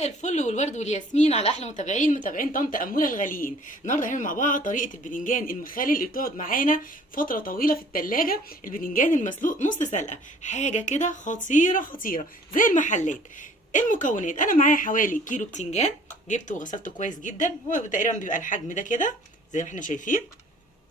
مساء الفل والورد والياسمين على احلى متابعين طنط اموله الغاليين. النهارده هنعمل مع بعض طريقه البدنجان المخلل اللي بتقعد معانا فتره طويله في التلاجة. البدنجان المسلوق نص سلقه، حاجه كده خطيره خطيره زي المحلات. المكونات: انا معايا حوالي كيلو بتنجان، جبته وغسلته كويس جدا، هو تقريبا بيبقى الحجم ده كده زي ما احنا شايفين.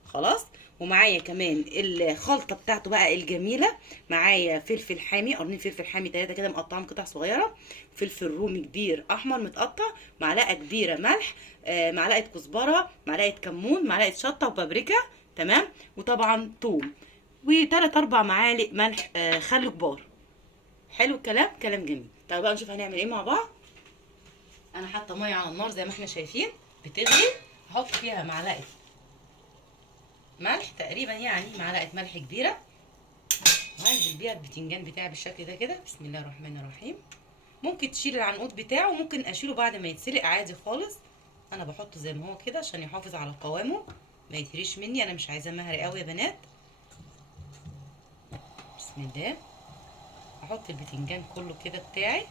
خلاص. ومعايا كمان الخلطه بتاعته بقى الجميله. معايا فلفل حامي، قرنين فلفل حامي 3 كده مقطعهم قطع صغيره، فلفل رومي كبير احمر متقطع، معلقه كبيره ملح، معلقه كزبره، معلقه كمون، معلقه شطه وبابريكا. تمام. وطبعا ثوم، وثلاث اربع معالق ملح خل كبار. حلو الكلام، كلام جميل. طيب بقى نشوف هنعمل ايه مع بعض. انا حاطه ميه على النار زي ما احنا شايفين بتغلي. هحط فيها معلقه ملح، تقريبا يعني معلقه ملح كبيره، وهنزل بيها البتنجان بتاعي بالشكل ده كده. بسم الله الرحمن الرحيم. ممكن تشيل العنقود بتاعه، وممكن اشيله بعد ما يتسلق عادي خالص. انا بحطه زي ما هو كده عشان يحافظ على قوامه ما يتهريش مني، انا مش عايزاه مهري قوي يا بنات. بسم الله. احط البتنجان كله كده بتاعي،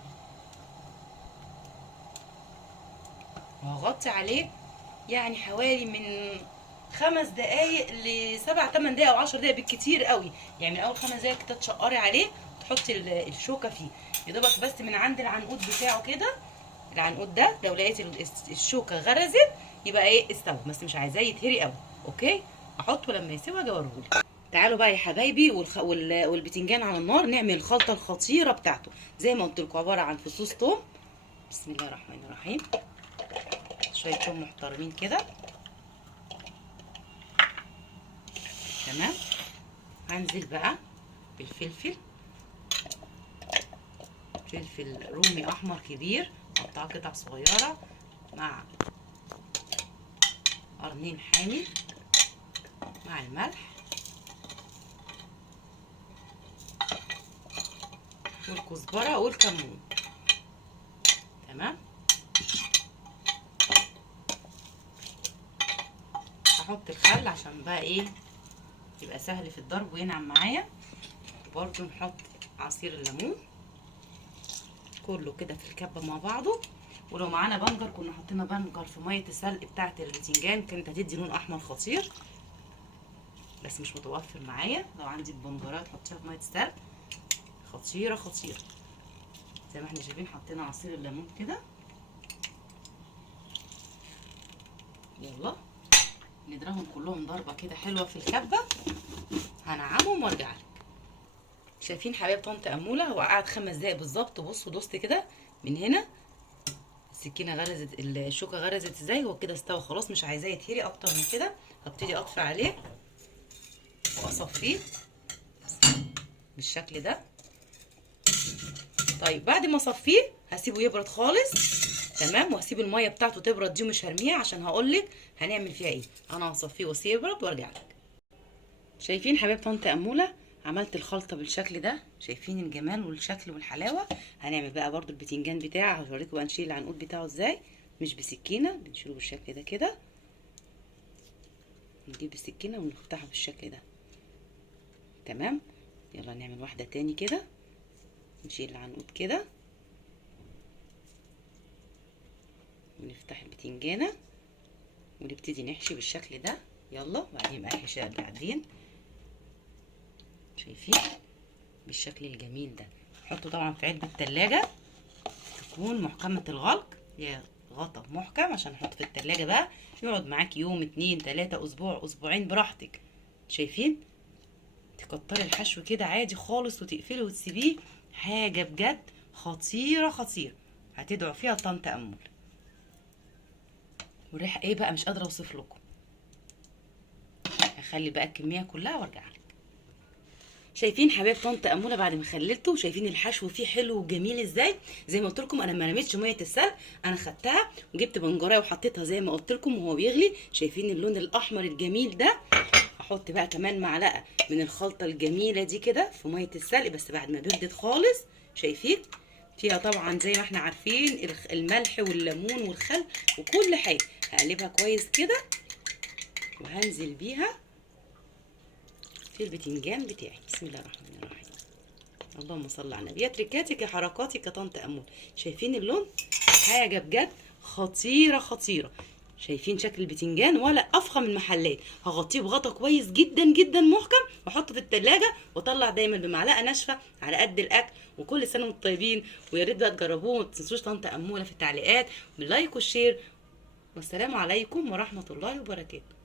وهغطي عليه يعني حوالي من 5 دقايق ل7 8 دقايق او 10 دقايق بالكتير قوي. يعني من اول 5 دقايق كده تشقري عليه وتحطي الشوكه فيه يا دوبك، بس من عند العنقود بتاعه كده. العنقود ده لو لقيت الشوكه غرزت يبقى ايه، استوى، بس مش عايزاه يتهري قوي. اوكي. احطه لما يستوي اجي اوريهولك. تعالوا بقى يا حبايبي، والبتنجان على النار نعمل الخلطه الخطيره بتاعته. زي ما قلت لكم عباره عن فصوص توم. بسم الله الرحمن الرحيم. شويه توم محترمين كده. تمام. هنزل بقى بالفلفل، فلفل رومي احمر كبير مقطعه قطع صغيره، مع قرنين حامي، مع الملح والكزبره والكمون. تمام. هحط الخل عشان بقى ايه يبقى سهل في الضرب وينعم معايا. وبرده نحط عصير الليمون كله كده في الكبه مع بعضه. ولو معانا بنجر كنا حطينا بنجر في ميه السلق بتاعه البتنجان، كانت هتدي لون احمر خطير، بس مش متوفر معايا. لو عندي بنجرات حطيها في ميه السلق، خطيره خطيره. زي ما احنا شايفين حطينا عصير الليمون كده. يلا نضربهم كلهم ضربه كده حلوه في الكبه، هنعمهم وارجع لك. شايفين حبايب طنط اموله هو قعد 5 دقايق بالظبط. بصوا دوست كده من هنا، السكينه غرزت، الشوكه غرزت ازاي. هو كده استوى خلاص، مش عايزاه يتهري اكتر من كده. هبتدي اطفي عليه واصفيه بالشكل ده. طيب بعد ما اصفيه هسيبه يبرد خالص. تمام. وهسيب الميه بتاعته تبرد دي، ومش هرميها عشان هقولك هنعمل فيها ايه. انا هصفيه واسيبه يبرد وارجع لك. شايفين حبايب طنط اموله عملت الخلطه بالشكل ده. شايفين الجمال والشكل والحلاوه. هنعمل بقى برضو البتنجان بتاعه، هوريكم بقى نشيل العنقود بتاعه ازاي. مش بسكينه، بنشيله بالشكل ده كده، نجيب السكينه ونفتحه بالشكل ده. تمام. يلا نعمل واحده تاني كده، نشيل العنقود كده ونفتح البتنجانه ونبتدي نحشي بالشكل ده. يلا بعدين بقى الحشاء بعدين. شايفين بالشكل الجميل ده. حطه طبعا في علبه التلاجة تكون محكمه الغلق، يا غطا محكم عشان نحطه في التلاجة بقى يقعد معاك يوم 2 3 اسبوع اسبوعين براحتك. شايفين تكتري الحشو كده عادي خالص وتقفله وتسيبيه، حاجه بجد خطيره خطيره. هتدعوا فيها طنط امول. والريحه ايه بقى، مش قادره اوصف لكم. هخلي بقى الكميه كلها وارجع لك. شايفين حبايب طنط اموله بعد ما خللته، شايفين الحشو فيه حلو وجميل ازاي. زي ما قلت لكم انا ما رميتش ميه السلق، انا خدتها وجبت بنجرايه وحطيتها زي ما قلت لكم وهو بيغلي. شايفين اللون الاحمر الجميل ده. احط بقى كمان معلقه من الخلطه الجميله دي كده في ميه السلق، بس بعد ما بردت خالص. شايفين فيها طبعا زي ما احنا عارفين الملح والليمون والخل وكل حاجه. هقلبها كويس كده وهنزل بيها في البتنجان بتاعي. بسم الله الرحمن الرحيم. اللهم صل على النبي. يا تركاتك يا حركاتك يا طنط امول. شايفين اللون حاجه بجد خطيره خطيره. شايفين شكل البتنجان ولا افخم المحلات. هغطيه بغطا كويس جدا جدا محكم واحطه في التلاجة واطلع دايما بمعلقه ناشفه على قد الاكل. وكل سنه وانتم طيبين، ويا ريت بقى تجربوه. ما تنسوش طنط اموله في التعليقات باللايك والشير. والسلام عليكم ورحمه الله وبركاته.